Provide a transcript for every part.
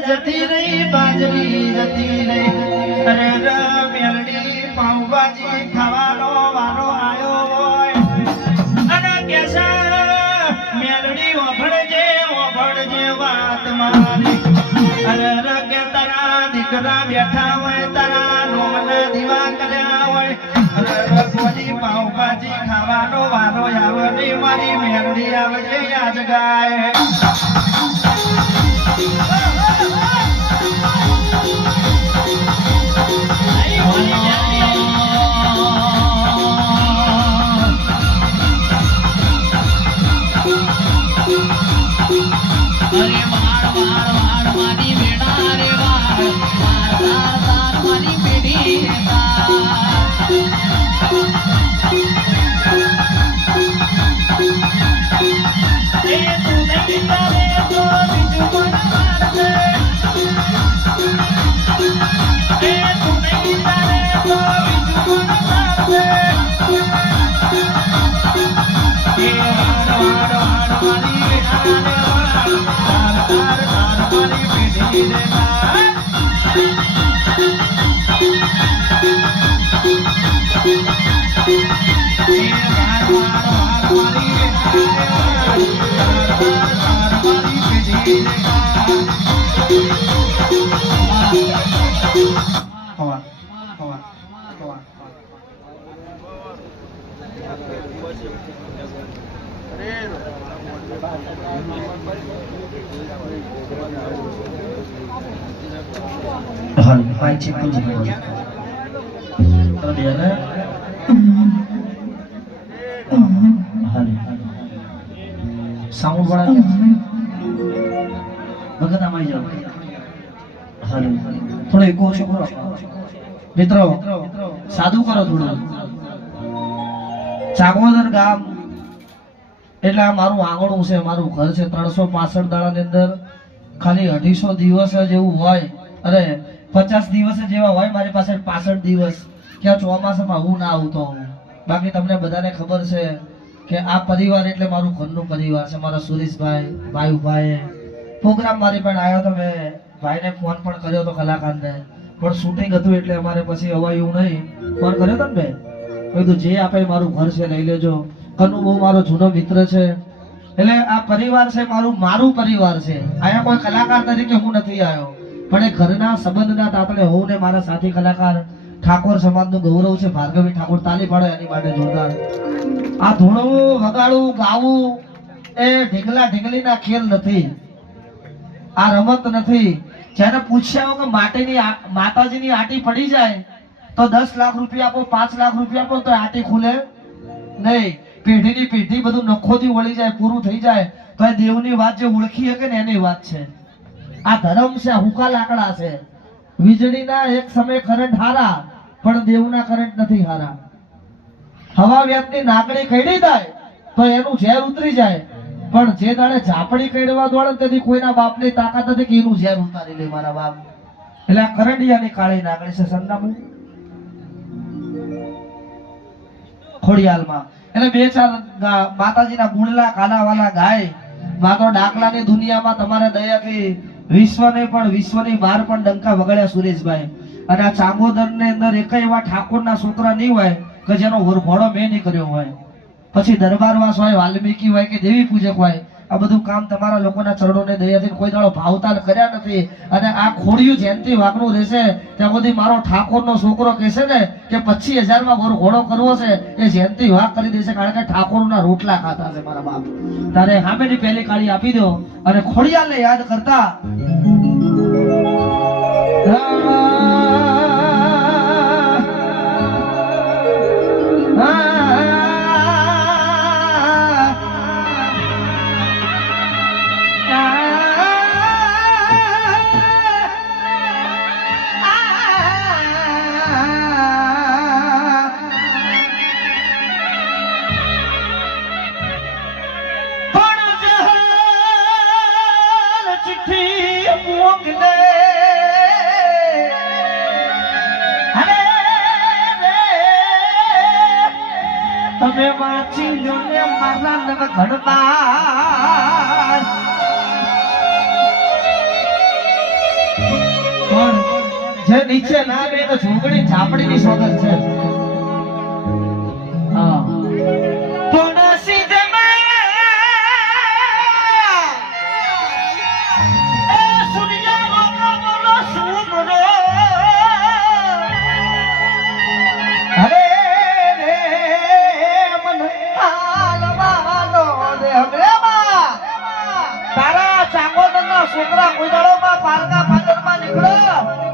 जती रही बाजरी जती रही अरे मेलडी पावभाजी खावानो वारो आयो होय अरे कैसा मेलडी ओभड़जे बात मारी अरे के तारा दीकरा बैठा होय तारा नोमना दीवा कर्या होय अरे कोनी पावभाजी खावानो वारो आवे नी मारी मेलडी आवजे आज गाय Hai chị con gì vậy? Tao điện á. Sound बड़ा बघा माई जाओ हालो थोड़ा एको ઓછો કરો મિત્રો સાદું કરો થોડું ચાકોદર ગામ એટલે આ મારું આંગણું છે મારું ઘર છે 365 દાડાની અંદર ખાલી 250 દિવસ જેવું હોય અરે 50 દિવસ જેવા હોય મારી પાસે 65 દિવસ કે ચોમાસામાં હું ના આવતો બાકી તમને બધાને ખબર છે કે આ પરિવાર એટલે મારું ઘરનું પરિવાર છે મારા સુરેશભાઈ ભાઈ પ્રોગ્રામ મારી પણ આવ્યો તો મેં ભાઈને ફોન પણ કર્યો તો કલાકારને પણ શૂટિંગ હતું એટલે અમારે પછી અવાયું નહીં ફોન કર્યો તો ને મેં કીધું જે આપે મારું ઘર છે લઈ લેજો કનુ બહુ મારો જૂનો મિત્ર છે એટલે આ પરિવાર છે મારું પરિવાર છે અહીંયા કોઈ કલાકાર તરીકે હું નથી આવ્યો પણ એ ઘરના સંબંધના તાતણે હું ને મારા સાથી કલાકાર ઠાકોર સમાજનું ગૌરવ છે ભાર્ગવી ઠાકોર તાલી પાડે એની માટે જોરદાર આ ધૂણવું વગાડવું ગાવું એ ઢીંગલીના ખેલ નથી આ રમત નથી જેને પૂછ્યા કે માતાજીની આટી પડી જાય તો 10 લાખ રૂપિયા આપો 5 લાખ રૂપિયા આપો તો આટી ખુલે નહીં પેઢીની પેઢી બધું નખોથી વળી જાય પૂરું થઈ જાય તો એ દેવની વાત જે ઓળખી શકે ને એની વાત છે આ ધર્મ છે હુકા લાકડા છે વીજળીના એક સમય કરંટ હારા પણ દેવના કરંટ નથી હારા હવા વ્યાપની નાકડી કઈડી જાય તો એનું ઝેર ઉતરી જાય પણ જે દાડે ઝાપડી કઈડવા દોડે તેથી કોઈના બાપની તાકાત નથી કે એનું ઝેર ઉતારી લે મારા બાપ એટલે આ કરંડિયાની કાળી નાકડી છે સંતામુ ખોડિયાલમાં એટલે 2-4 માતાજીના ગુણલા કાલાવાલા ગાય માતો ડાકલાની દુનિયામાં તમારે દયાથી વિશ્વને પણ વિશ્વની બહાર પણ ડંકા વગાડ્યા સુરેશભાઈ. અને આ ચાંગોદર ની અંદર એક એવા ઠાકોરના છોકરા નહીં હોય કે જેનો વરઘોડો મેં નહીં કર્યો હોય. પછી દરબારવાસ હોય, વાલ્મીકી હોય કે દેવી પૂજક હોય, આ બધું કામ તમારા લોકોના ચરણોને દયાથી કોઈ દાડો ભાવતાલ કર્યા નથી. અને આ ખોડિયું જયંતિ વાગનું રહેશે ત્યાં સુધી મારો ઠાકોરનો છોકરો કહેશે ને કે 25,000 માં વરઘોડો કરવો છે, એ જયંતિ વાગ કરી દેશે. કારણ કે ઠાકોરના રોટલા ખાતા છે મારા બાપ. તારે સામેની પહેલી કાળી આપી દો અને ખોડિયાલને યાદ કરતા તમે વાંચી લો ને મારા નવ ઘડમાં. પણ જે નીચે ના આવે તો ઝૂંપડી ઝાપડીની સોગંદ છે. હા પણ છોકરા કોઈ દાડોમાં પારકા પાદરમાં નીકળો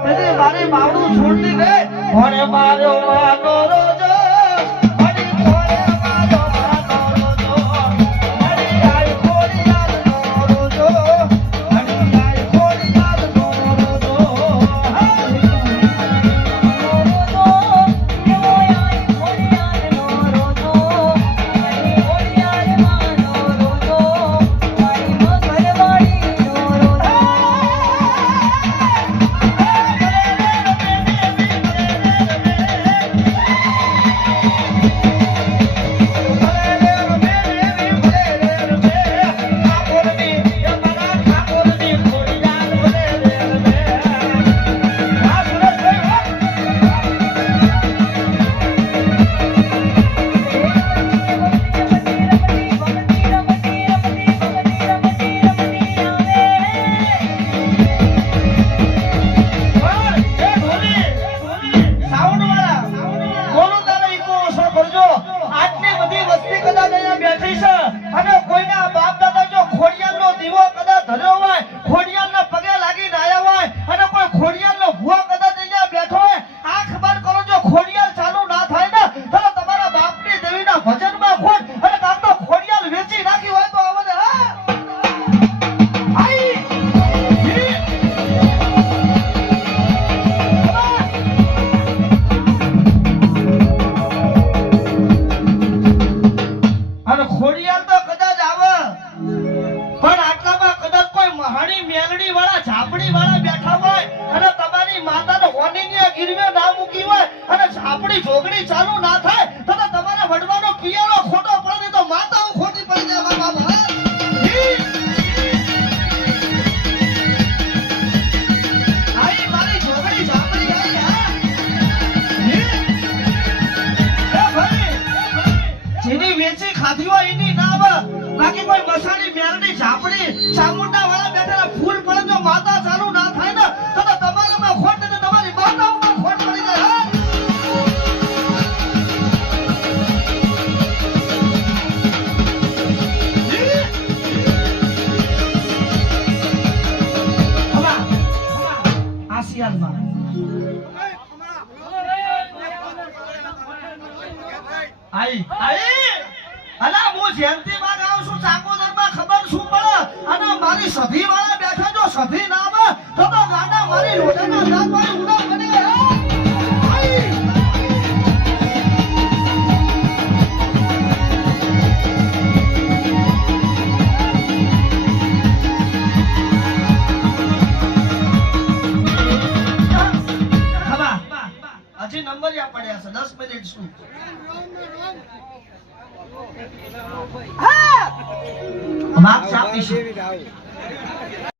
તેથી મારી માવડું છોડતી ગઈ. ભણે મારો માનો રોજો ભણી ભણે મારો માનો રોજો ભણી આય ખોડિયાલનો રોજો ભણી આય ખોડિયાલનો રોજો આઈ આઈ અલા હું જયંતી માં ગાઉં છું ચાંગોદર માં ખબર શું પડે અને મારી સભી વાળા બેઠા જો સભી ના આવે તો ગાડા મારી લોઢાના દાંત વાળી ઉડા બને આઈ હજી નંબર યા પડ્યા છે 10 મિનિટ શું હા માપ છાપીશું